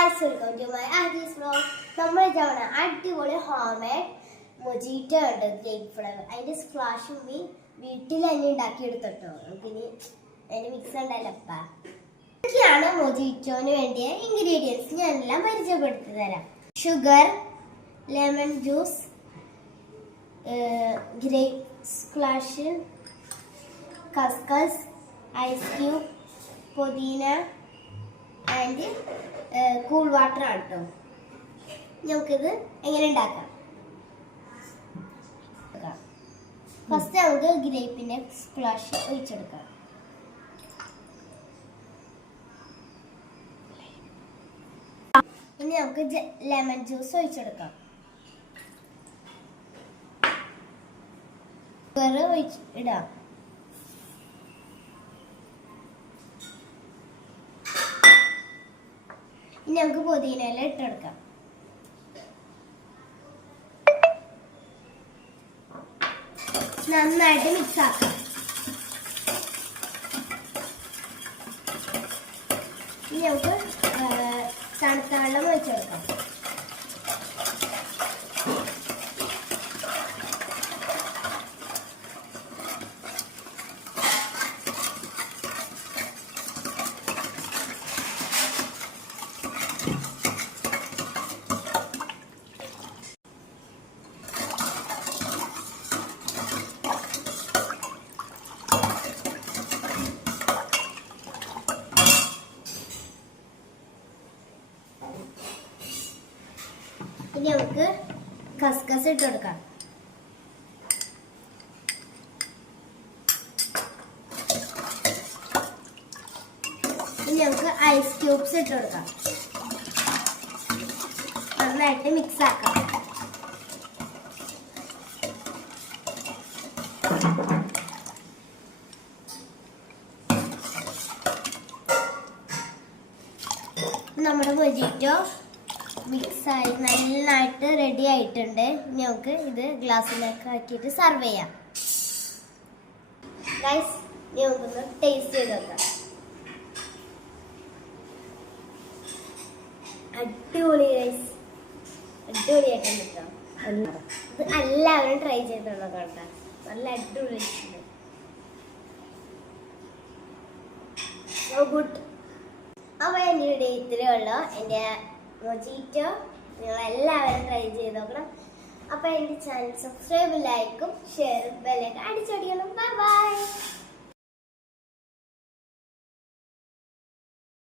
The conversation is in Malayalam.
Guys, welcome to my Aarti's vlog. നമ്മൾ ഇതവണ അടിപൊളി ഹോംമേഡ് മൊജീറ്റോ ഉണ്ട്, ഗ്രേപ്പ് ഫ്ലേവർ. അതിൻ്റെ സ്ക്വാഷും വീട്ടിൽ തന്നെ ഉണ്ടാക്കിയെടുത്തിട്ടോ. നമുക്കിനി അതിൻ്റെ മിക്സ് ഉണ്ടല്ലപ്പ. ഇതൊക്കെയാണ് മൊജീറ്റോന് വേണ്ടിയ ഇൻഗ്രീഡിയൻസ്. ഞാനെല്ലാം പരിചയപ്പെടുത്തി തരാം. Sugar, lemon juice, grape squash, കസ്കസ്, ഐസ് ക്യൂബ്, പുതിന ആൻഡ് കൂൾ വാട്ടർ ആണ് കേട്ടോ. നമുക്കിത് എങ്ങനെ ഉണ്ടാക്കാം? ഫസ്റ്റ് നമുക്ക് ഗ്രേപ്പിന്റെ സ്പ്ലാഷ് ഒഴിച്ചെടുക്കാം. ഇനി നമുക്ക് ലെമൺ ജ്യൂസ് ഒഴിച്ചെടുക്കാം. ഇടാം. ഇനി നമുക്ക് പുതിനയില ഇട്ടെടുക്കാം. നന്നായിട്ട് മിക്സ് ആക്കാം. ഇനി നമുക്ക് തണുത്ത വെള്ളം ഒഴിച്ചെടുക്കാം. ഇനി നമുക്ക് കസ്കസ് ഇട്ടെടുക്കാം. ഇനി നമുക്ക് ഐസ് ക്യൂബ്സ് ഇട്ടെടുക്കാം. നന്നായിട്ട് മിക്സ് ആക്കാം. നമ്മുടെ മൊജിറ്റോ മിക്സായി നന്നായിട്ട് റെഡി ആയിട്ടുണ്ട്. ഇനി നമുക്ക് ഇത് ഗ്ലാസ്സിലേക്ക് ആക്കിയിട്ട് സർവ് ചെയ്യാം. ഗൈസ്, ഇനി നമുക്കൊന്ന് ടേസ്റ്റ് ചെയ്ത് നോക്കാം. അടിപൊളി ഗൈസ്, അടിപൊളിയായിട്ടുണ്ട് കേട്ടോ. ഇത് എല്ലാവരും ട്രൈ ചെയ്തോളൂ കേട്ടോ. നല്ല അടിപൊളി ഗുഡ്. അപ്പോൾ എൻ്റെ ഇവിടെ ഇത്രയുള്ള എൻ്റെ മൊജീറ്റോ നിങ്ങൾ എല്ലാവരും ട്രൈ ചെയ്ത് നോക്കണം. അപ്പോൾ എൻ്റെ ചാനൽ സബ്സ്ക്രൈബ്, ലൈക്കും ഷെയറും ബെല്ലൈക്കൺ അടിച്ചടിക്കണം. Bye bye.